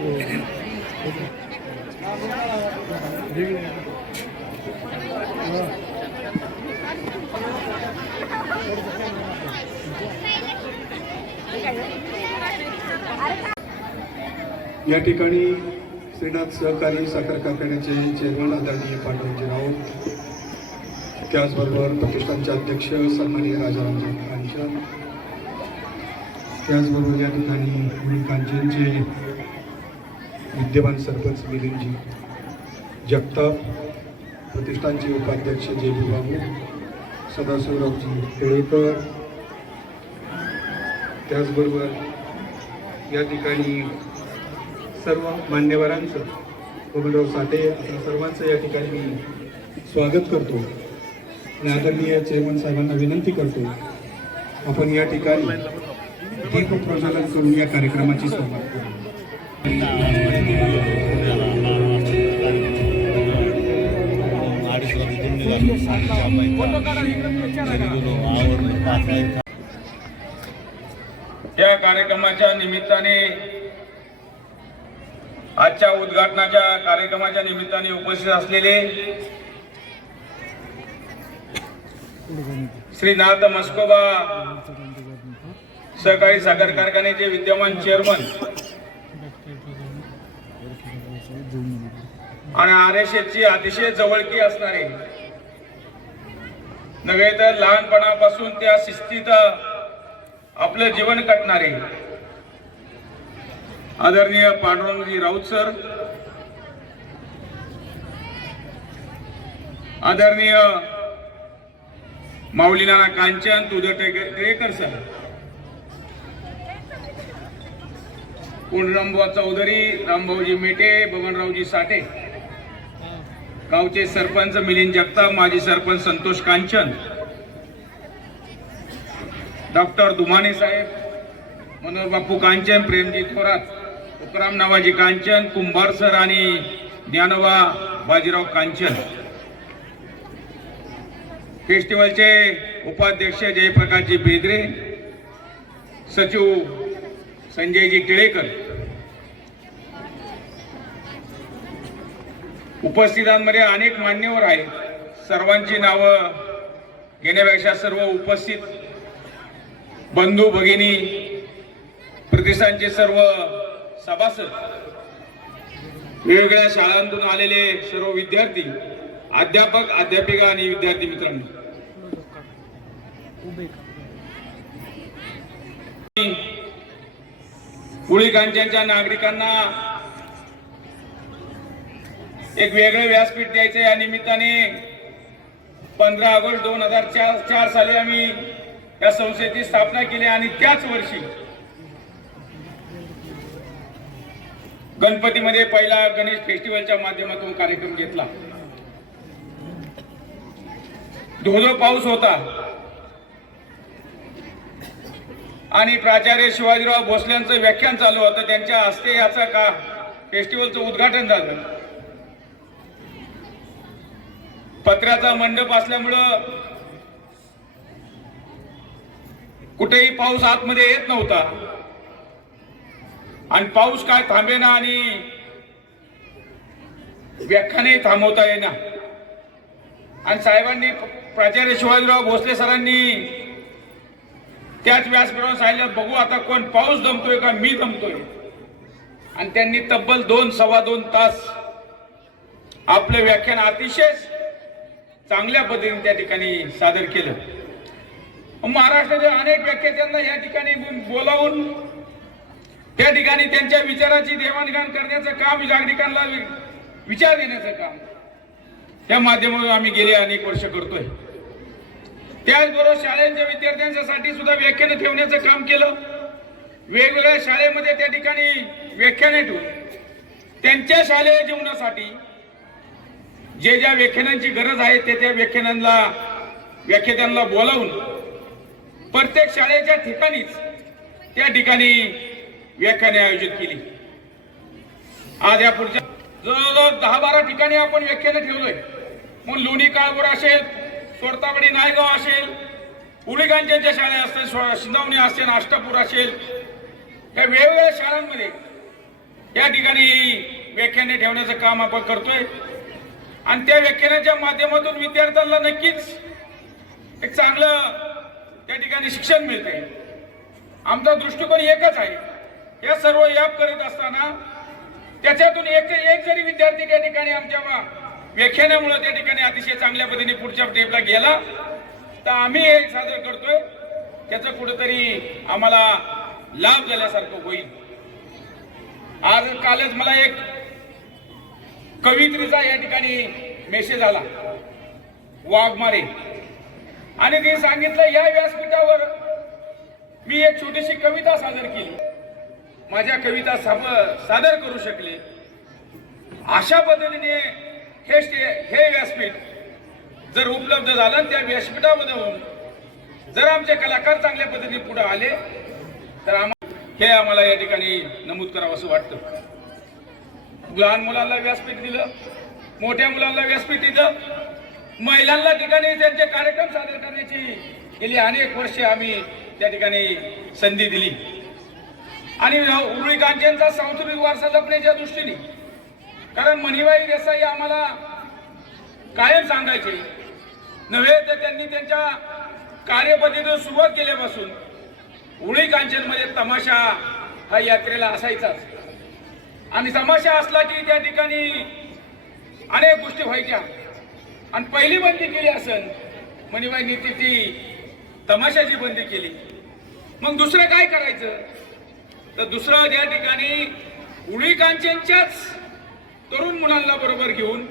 या ठिकाणी श्रीनाथ सहकारी साखर कारखान्याचे चेअरमन आदरणीय पांडवजी राऊत त्याचबरोबर प्रतिष्ठानचे अध्यक्ष सन्माननीय राजारामजी कांचन त्याचबरोबर या ठिकाणी मुली कांचनचे विद्यमान सरपंच मिलिंदजी जगताप प्रतिष्ठानचे उपाध्यक्ष जे बी बाबू सदाशिवरावजी केळेकर. त्याचबरोबर या ठिकाणी सर्व मान्यवरांचं गोविंदराव साठे आता सर्वांचं या ठिकाणी मी स्वागत करतो. आणि आदरणीय चेअरमन साहेबांना विनंती करतो आपण या ठिकाणी दीप प्रज्वलन करून या कार्यक्रमाची सुरुवात करू. या कार्यक्रमाच्या निमित्ताने आजच्या उद्घाटनाच्या कार्यक्रमाच्या निमित्ताने उपस्थित असलेले श्रीनाथ मस्कोबा सहकारी साखर कारखान्याचे विद्यमान चेअरमन आणि आर एस ची अतिशय जवळकी असणारे. नव्हे तर लहानपणापासून त्या शिस्तीत आपलं जीवन कटणारे. आदरणीय पांडुरंगजी राऊत सर. आदरणीय माऊली नाना कांचन तुझं टेकर सर. पूर्णरामबुवा चौधरी? रामभाऊजी मेटे बबनरावजी साठे. गावचे सरपंच मिलिंद जगताप माजी सरपंच संतोष कांचन. डॉक्टर दुमाने साहेब मनोहर बापू कांचन प्रेमजी थोरात तुकाराम नावाजी कांचन कुंभार सर आणि ज्ञानोबा बाजीराव कांचन. फेस्टिवलचे उपाध्यक्ष जयप्रकाशजी बेदरे सचिव संजयजी टिळेकर. उपस्थितांमध्ये अनेक मान्यवर आहेत. सर्वांची नावं घेण्यापेक्षा सर्व उपस्थित बंधू भगिनी प्रतिष्ठानचे सर्व सभासद वेगवेगळ्या शाळांतून आलेले सर्व विद्यार्थी अध्यापक अध्यापिका आणि विद्यार्थी मित्रांनो. कांचनच्या नागरिकांना एक वेगळं व्यासपीठ द्यायचं या निमित्ताने पंधरा ऑगस्ट दोन हजार चार चार साली आम्ही या संस्थेची स्थापना केली आणि त्याच वर्षी गणपतीमध्ये पहिला गणेश फेस्टिवलच्या माध्यमातून कार्यक्रम घेतला. धोधो पाऊस होता. आणि प्राचार्य शिवाजीराव भोसल्यांचं व्याख्यान चालू होतं. त्यांच्या हस्ते याचा का फेस्टिवलचं उद्घाटन झालं. पत्र्याचा मंडप असल्यामुळं कुठेही पाऊस आतमध्ये येत नव्हता. आणि पाऊस काय थांबेना आणि व्याख्यानही थांबवता येणार आणि साहेबांनी प्राचार्य शिवाजीराव भोसले सरांनी त्याच व्यासपीठावर सांगितलं बघू आता कोण पाऊस दमतोय का मी दमतोय. आणि त्यांनी तब्बल दोन सव्वा दोन तास आपलं व्याख्यान अतिशय चांगल्या पद्धतीने त्या ठिकाणी सादर केलं. महाराष्ट्रातील अनेक व्याख्यात्यांना या ठिकाणी बोलावून त्या ठिकाणी त्यांच्या विचाराची देवाणघेवाण करण्याचं काम नागरिकांना विचार देण्याचं काम त्या माध्यमातून आम्ही गेले अनेक वर्ष करतोय. त्याचबरोबर शाळेच्या विद्यार्थ्यांसाठी सुद्धा व्याख्यानं ठेवण्याचं काम केलं. वेगवेगळ्या शाळेमध्ये त्या ठिकाणी व्याख्याने ठेवून त्यांच्या शालेय जीवनासाठी जे ज्या व्याख्यानांची गरज आहे ते त्या व्याख्यानांना व्याख्यात्यांना बोलावून प्रत्येक शाळेच्या ठिकाणीच त्या ठिकाणी व्याख्याने आयोजित केली. आज या पुढच्या जवळजवळ दहा बारा ठिकाणी आपण व्याख्याने ठेवलोय. मग लोणी काळभोर असेल सोरतावडी नायगाव असेल. उडीगांच्या शाळा असतील शिंदवणी असेल अष्टापूर असेल या वेगवेगळ्या शाळांमध्ये या ठिकाणी व्याख्याने ठेवण्याचं काम आपण करतोय. आणि त्या व्याख्यानाच्या माध्यमातून विद्यार्थ्यांना नक्कीच एक चांगलं त्या ठिकाणी शिक्षण मिळते आमचा दृष्टिकोन एकच आहे. या सर्व याप करत असताना त्याच्यातून एक एक जरी विद्यार्थी त्या ठिकाणी आमच्या व्याख्यानामुळे त्या ठिकाणी अतिशय चांगल्या पद्धतीने पुढच्या टेपला गेला. तर आम्ही हे सादर करतोय. त्याचं कुठेतरी आम्हाला लाभ झाल्यासारखं होईल. आज कालच मला एक कवित्रीचा या ठिकाणी मेसेज आला. वाघमारे आणि ते सांगितलं या व्यासपीठावर मी एक छोटीशी कविता सादर केली. माझ्या कविता सादर करू शकले. अशा पद्धतीने हे स्टे हे व्यासपीठ जर उपलब्ध झालं त्या व्यासपीठामध्ये जर आमचे कलाकार चांगल्या पद्धतीने पुढे आले तर आम्हा हे आम्हाला या ठिकाणी नमूद करावं असं वाटतं. लहान मुलांना व्यासपीठ दिलं मोठ्या मुलांना व्यासपीठ दिलं महिलांना ठिकाणी त्यांचे कार्यक्रम सादर करण्याची गेली अनेक वर्षे आम्ही त्या ठिकाणी संधी दिली. आणि उरुळी कांचनचा सांस्कृतिक वारसा जपण्याच्या दृष्टीने कारण मणिबाई देसाई आम्हाला कायम सांगायचे. नव्हे तर त्यांनी त्यांच्या कार्यपद्धतीतून सुरुवात केल्यापासून उळी कांचनमध्ये तमाशा हा यात्रेला असायचाच. आणि तमाशा असला की त्या ठिकाणी अनेक गोष्टी व्हायच्या. आणि पहिली बंदी केली असन मणिबाईंनी ती तमाशाची बंदी केली. मग दुसरं काय करायचं? तर दुसरं ज्या ठिकाणी उळी कांचनच्याच तरुण मुलांना बरोबर घेऊन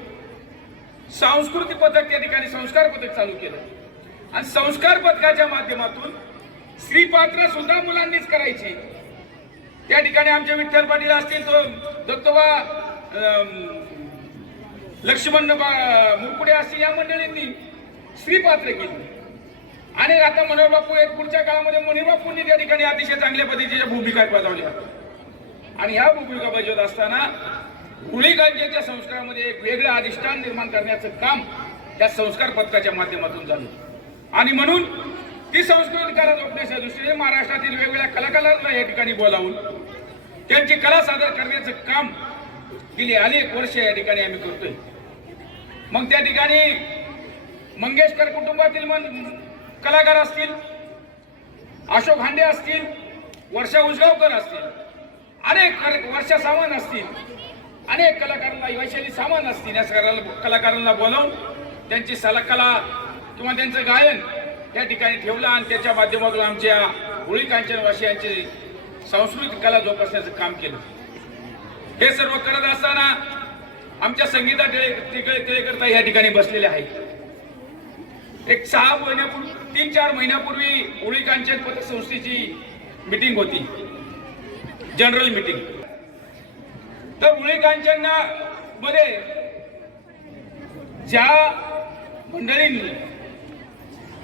सांस्कृतिक पथक त्या ठिकाणी संस्कार पथक चालू केलं. आणि संस्कार पथकाच्या माध्यमातून स्त्रीपात्र सुद्धा मुलांनीच करायची. त्या ठिकाणी आमचे विठ्ठल पाटील असतील तो दत्तोबा लक्ष्मण बा- मुरकुडे असतील या मंडळींनी स्त्रीपात्र केली. आणि आता मनोहर बापू पुढच्या काळामध्ये मुनीर बापूंनी त्या ठिकाणी अतिशय चांगल्या पद्धतीच्या भूमिका बजावल्या. आणि ह्या भूमिका बजावत असताना कुळीकांच्या संस्कारामध्ये एक वेगळं अधिष्ठान निर्माण करण्याचं काम या संस्कार पथकाच्या माध्यमातून झालं. आणि म्हणून ती संस्कृती कला जोडण्याच्या दृष्टीने महाराष्ट्रातील वेगवेगळ्या कलाकारांना या ठिकाणी बोलावून त्यांची कला सादर करण्याचं काम गेली अनेक वर्ष या ठिकाणी आम्ही करतोय. मग त्या ठिकाणी मंगेशकर कुटुंबातील मन कलाकार असतील अशोक हांडे असतील वर्षा उजगावकर असतील अनेक वर्षा सावंत असतील अनेक कलाकारांना वैशाली सामान असतील. या सगळ्या कलाकारांना बोलावून त्यांची सलकला किंवा त्यांचं गायन या ठिकाणी ठेवलं आणि त्याच्या माध्यमातून आमच्या होळी कांचनवासियांची सांस्कृतिक कला जोपासण्याचं काम केलं. हे सर्व करत असताना आमच्या संगीता टिळेकरता या ठिकाणी बसलेले आहेत. एक सहा महिन्यापूर्वी तीन चार महिन्यापूर्वी होळी कांचन पतसंस्थेची मिटिंग होती. जनरल मिटिंग तर मुळे कांचना मध्ये ज्या मंडळींनी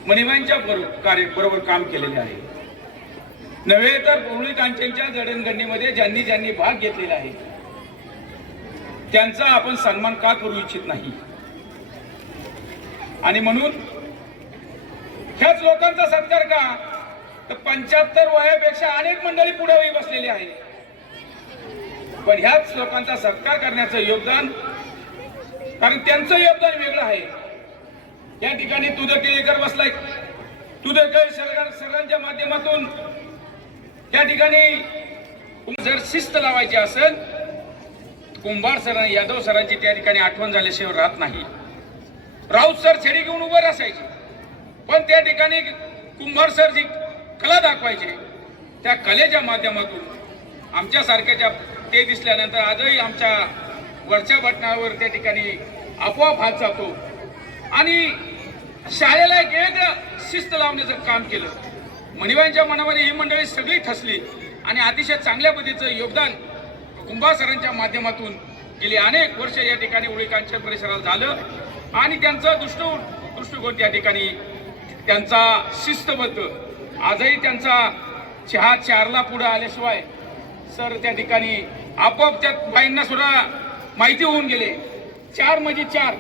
मणिबाईंच्या बरोबर कार्य बरोबर काम केलेले आहे नव्हे तर उळी कांचनच्या जडणघडणीमध्ये ज्यांनी ज्यांनी भाग घेतलेला आहे त्यांचा आपण सन्मान का करू इच्छित नाही? आणि म्हणून ह्याच लोकांचा सत्कार का? तर पंच्याहत्तर वयापेक्षा अनेक मंडळी पुढे बसलेली आहे पण ह्याच लोकांचा सत्कार करण्याचं योगदान कारण त्यांचं योगदान वेगळं आहे. या ठिकाणी तुझं केळेकर बसलाय. तुझं केळ सरकार सरांच्या माध्यमातून त्या ठिकाणी जर शिस्त लावायची असेल कुंभार सर यादव सरांची त्या ठिकाणी आठवण झाल्याशिवाय राहत नाही. राऊत सर छेडी घेऊन उभं असायचे पण त्या ठिकाणी कुंभार सर जी कला दाखवायचे. त्या कलेच्या माध्यमातून आमच्यासारख्याच्या ते दिसल्यानंतर आजही आमच्या वरच्या बटणावर त्या ठिकाणी आपोआप हात जातो. आणि शाळेला एक वेगळं शिस्त लावण्याचं काम केलं. मणिबाईंच्या मनामध्ये ही मंडळी सगळी ठसली आणि अतिशय चांगल्या पद्धतीचं योगदान कुंभा सरांच्या माध्यमातून गेली. अनेक वर्ष या ठिकाणी उळीकांच्या परिसरात झालं आणि त्यांचं दृष्ट दृष्टिकोन त्या ठिकाणी त्यांचा शिस्तबद्ध. आजही त्यांचा चहा चारला पुढं आल्याशिवाय सर त्या ठिकाणी आपोआप त्या बाईंना सुद्धा माहिती होऊन गेले. चार म्हणजे चार.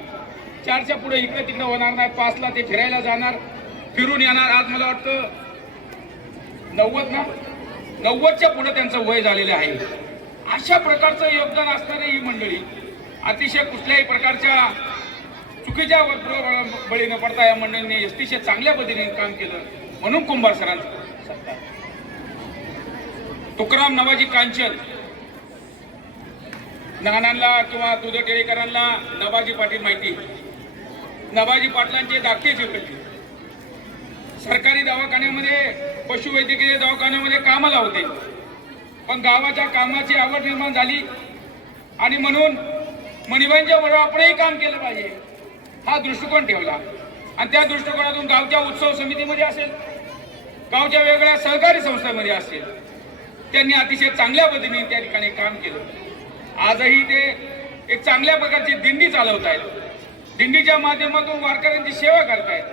चारच्या पुढे इकडे तिकडे होणार नाही. पाचला ते फिरायला जाणार. फिरून येणार आज मला वाटतं नव्वद ना? नव्वदच्या पुढे त्यांचं वय झालेलं आहे. अशा प्रकारचं योगदान असणारी ही मंडळी अतिशय कुठल्याही प्रकारच्या चुकीच्या बळी न पडता या मंडळीने अतिशय चांगल्या पद्धतीने काम केलं म्हणून कुंभार सरांचं. सत्ता तुकाराम नवाजी कांचन. नानांना किंवा दूध टेळेकरांना नवाजी पाटील माहिती. नवाजी पाटलांचे धाकटे होते सरकारी दवाखान्यामध्ये पशुवैद्यकीय दवाखान्यामध्ये कामाला होते. पण गावाच्या कामाची आवड निर्माण झाली. आणि म्हणून मणिबाईंच्या बरोबर आपणही काम केलं पाहिजे. हा दृष्टिकोन ठेवला. आणि त्या दृष्टिकोनातून गावच्या उत्सव समितीमध्ये असेल. गावच्या वेगळ्या सहकारी संस्थांमध्ये असेल. त्यांनी अतिशय चांगल्या पद्धतीने त्या ठिकाणी काम केलं. आजही ते एक चांगल्या प्रकारची दिंडी चालवत आहेत दिंडीच्या माध्यमातून वारकऱ्यांची सेवा करतायत.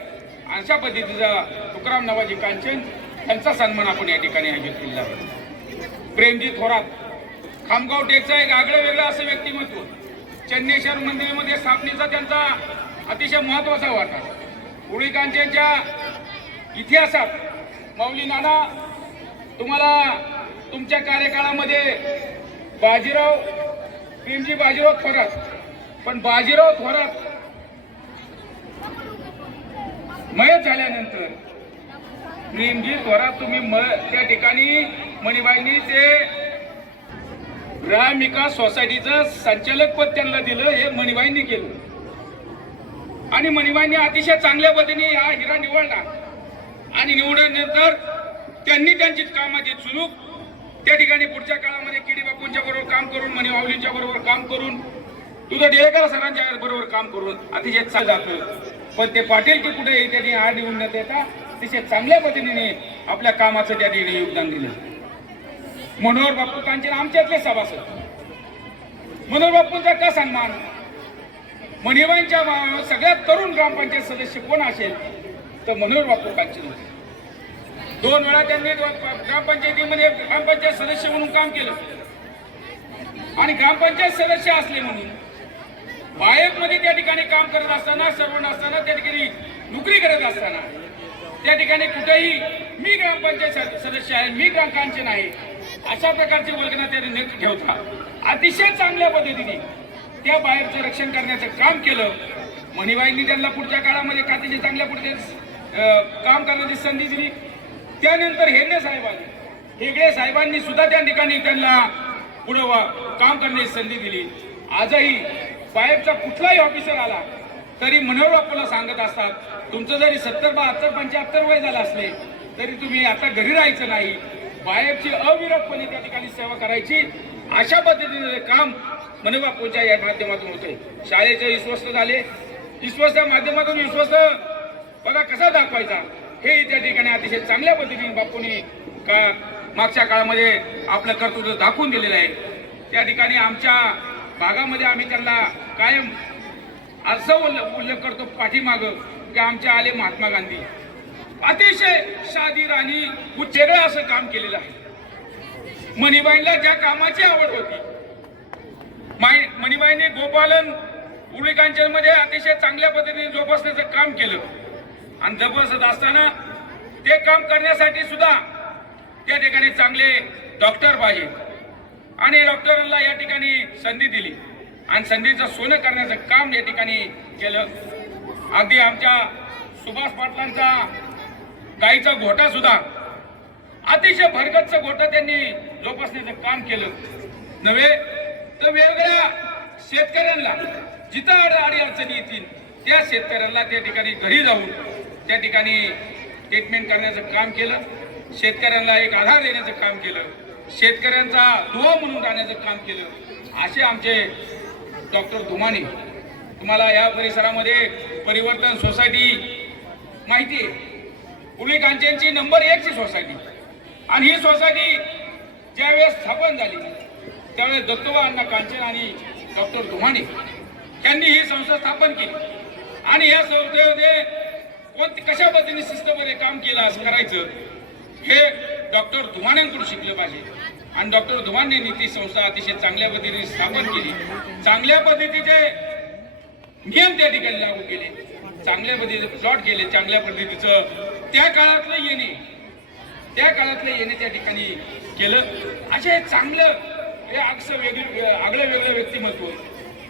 अशा पद्धतीचा तुकाराम नवाजी कांचन यांचा सन्मान आपण या ठिकाणी आयोजित केला आहे. प्रेमजी थोरात खामगाव टेकचा एक आगळं वेगळं असं व्यक्तिमत्व. चेन्नेश्वर मंदिरामध्ये स्थापनेचा त्यांचा अतिशय महत्त्वाचा वाटा. होळी कांचनच्या इतिहासात माऊली नाना तुम्हाला तुमच्या कार्यकाळामध्ये बाजीराव भीमजी बाजीराव थोरात. पण बाजीराव थोरात मयत झाल्यानंतर प्रेमजी थोरात तुम्ही म त्या ठिकाणी मणिबाईंनी ते ग्राम विकास सोसायटीचं संचालक पद त्यांना दिलं हे मणिबाईंनी केलं. आणि मणिबाईंनी अतिशय चांगल्या पद्धतीने हा हिरा निवडला. आणि निवडल्यानंतर त्यांनी त्यांची कामाची चुलूक त्या ठिकाणी पुढच्या काळामध्ये किडी बापूंच्या बरोबर काम करून मणी माऊलींच्या बरोबर काम करून तुझं डेळकर सरांच्या बरोबर काम करून अतिशय चाल पण ते पाटील की कुठे त्यांनी हा न देता अतिशय चांगल्या पद्धतीने आपल्या कामाचं त्या ठिकाणी योगदान दिलं. मनोहर बापू कांचन आमच्यातले सभासद. मनोहर बापूंचा का सन्मान? मणिबाईंच्या सगळ्यात तरुण ग्रामपंचायत सदस्य कोण असेल? तर मनोहर बापू कांचन होते दोन वेळा त्यांनी ग्रामपंचायतीमध्ये ग्रामपंचायत सदस्य म्हणून काम केलं. आणि ग्रामपंचायत सदस्य असले म्हणून मध्ये त्या ठिकाणी काम करत असताना सर्व असताना त्या ठिकाणी नोकरी करत असताना त्या ठिकाणी कुठेही मी ग्रामपंचायत सदस्य आहे मी ग्रामकांचे नाही आहे अशा प्रकारची वल्गना त्यांनी नक्की ठेवता अतिशय चांगल्या पद्धतीने त्या बाहेरचं रक्षण करण्याचं काम केलं. मणिबाईंनी त्यांना पुढच्या काळामध्ये अतिशय चांगल्या पुढचे काम करण्याची संधी दिली. त्यानंतर हेने साहेबांनी हेगडे साहेबांनी सुद्धा त्या ठिकाणी त्यांना पुढं वा- काम करण्याची संधी दिली. आजही बाहेरचा कुठलाही ऑफिसर आला तरी मनोहर बापूला सांगत असतात तुमचं जरी सत्तर बहात्तर पंच्याहत्तर वय झालं असले तरी तुम्ही आता घरी राहायचं नाही. बाहेरची अविरतपणे त्या ठिकाणी सेवा करायची. अशा पद्धतीने काम मनोहर बापूंच्या या माध्यमातून होते शाळेचे विश्वस्त झाले. विश्वस्त माध्यमातून विश्वस्त. बघा कसा दाखवायचा. हे त्या ठिकाणी अतिशय चांगल्या पद्धतीने बापूंनी का मागच्या काळामध्ये आपलं कर्तृत्व दाखवून दिलेलं आहे त्या ठिकाणी आमच्या भागामध्ये आम्ही त्यांना कायम असं उल्लेख उल्लेख करतो पाठीमाग की आमच्या आले महात्मा गांधी. अतिशय शादी राणी उच्चेगळं असं काम केलेलं आहे. मणिबाईंना ज्या कामाची आवड होती माई- मणिबाईंनी गोपालन उळी मध्ये अतिशय चांगल्या पद्धतीने जोपासण्याचं काम केलं. आणि जोपासत असताना ते काम करण्यासाठी सुद्धा त्या ठिकाणी चांगले डॉक्टर पाहिजे. आणि डॉक्टरांना या ठिकाणी संधी दिली. आणि संधीचं सोनं करण्याचं काम या ठिकाणी केलं. अगदी आमच्या सुभाष पाटलांचा गाईचा घोटा सुद्धा अतिशय भरगतचं घोटा त्यांनी जोपासण्याचं काम केलं. नव्हे तर वेगवेगळ्या शेतकऱ्यांना जिथं अडी अडचणी येतील त्या शेतकऱ्यांना त्या ठिकाणी घरी जाऊन त्या ठिकाणी ट्रीटमेंट करण्याचं काम केलं. शेतकऱ्यांना एक आधार देण्याचं काम केलं. शेतकऱ्यांचा दुवा म्हणून राहण्याचं काम केलं. असे आमचे डॉक्टर धुमाने तुम्हाला या परिसरामध्ये परिवर्तन सोसायटी माहिती आहे. पुणे कांचनची नंबर एकची सोसायटी. आणि ही सोसायटी ज्यावेळेस स्थापन झाली त्यावेळेस दत्तोबा अण्णा कांचन आणि डॉक्टर धुमाने यांनी ही संस्था स्थापन केली. आणि या संस्थेमध्ये कोणती कशा पद्धतीने शिस्तपणे काम केलं असं करायचं हे डॉक्टर धुमाण्यांकडून शिकलं पाहिजे. आणि डॉक्टर धुमाने ती संस्था अतिशय चांगल्या पद्धतीने स्थापन केली. चांगल्या पद्धतीचे नियम त्या ठिकाणी लागू केले. चांगल्या पद्धतीचे प्लॉट केले चांगल्या पद्धतीचं त्या काळातलं येणे. त्या काळातलं येणे त्या ठिकाणी केलं. असे चांगलं हे अगसं वेगळं आगळं वेगळं व्यक्तिमत्व.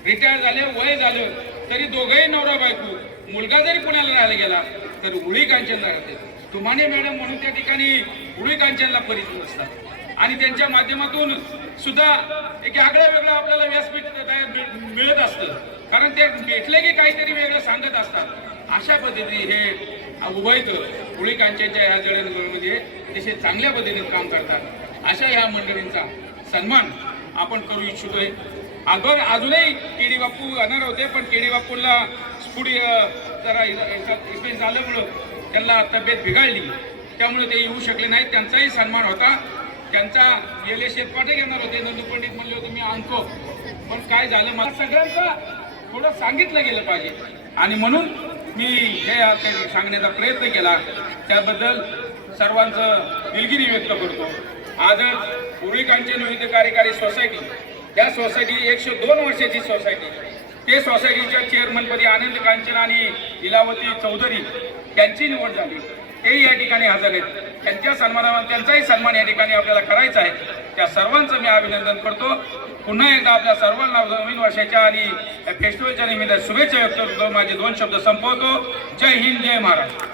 रिटायर झाले वय झालं तरी दोघंही नवरा बायको मुलगा जरी पुण्याला राहायला गेला तर उळी कांचनला राहते. तुम्हाने मॅडम म्हणून त्या ठिकाणी उळी कांचनला परिचित असतात. आणि त्यांच्या माध्यमातून सुद्धा एक आगळं वेगळं आपल्याला व्यासपीठ मिळत असतं. कारण ते भेटले की काहीतरी वेगळं सांगत असतात. अशा पद्धतीने हे उभयत उळी कांचनच्या ह्या जडणघडणमध्ये तसे चांगल्या पद्धतीने काम करतात. अशा ह्या मंडळींचा सन्मान आपण करू इच्छितोय. अगोदर अजूनही केडी बापू येणार होते पण केडी बापूला पुढे जरा एक्सपिरियन्स झाल्यामुळं त्यांना तब्येत बिघडली. त्यामुळे ते येऊ शकले नाहीत. त्यांचाही सन्मान होता. त्यांचा गेले शेतपाटे घेणार होते. नंदू पंडित म्हणले होते मी आणतो. पण काय झालं मला सगळ्यांचा थोडं सांगितलं गेलं पाहिजे. आणि म्हणून मी हे सांगण्याचा प्रयत्न केला. त्याबद्दल सर्वांचं दिलगिरी व्यक्त करतो. आजच पूर्वीकांचे कांचन कार्यकारी सोसायटी या सोसायटी एकशे दोन वर्षाची सोसायटी ते सोसायटीच्या चेअरमनपदी आनंद कांचन आणि इलावती चौधरी यांची निवड झाली. तेही या ठिकाणी हजर आहेत. त्यांच्या सन्मानावर त्यांचाही सन्मान या ठिकाणी आपल्याला करायचा आहे. त्या सर्वांचं मी अभिनंदन करतो. पुन्हा एकदा आपल्या सर्वांना नवीन वर्षाच्या आणि फेस्टिवलच्या निमित्त शुभेच्छा व्यक्त करतो. माझे दोन शब्द संपवतो. जय हिंद जय महाराष्ट्र.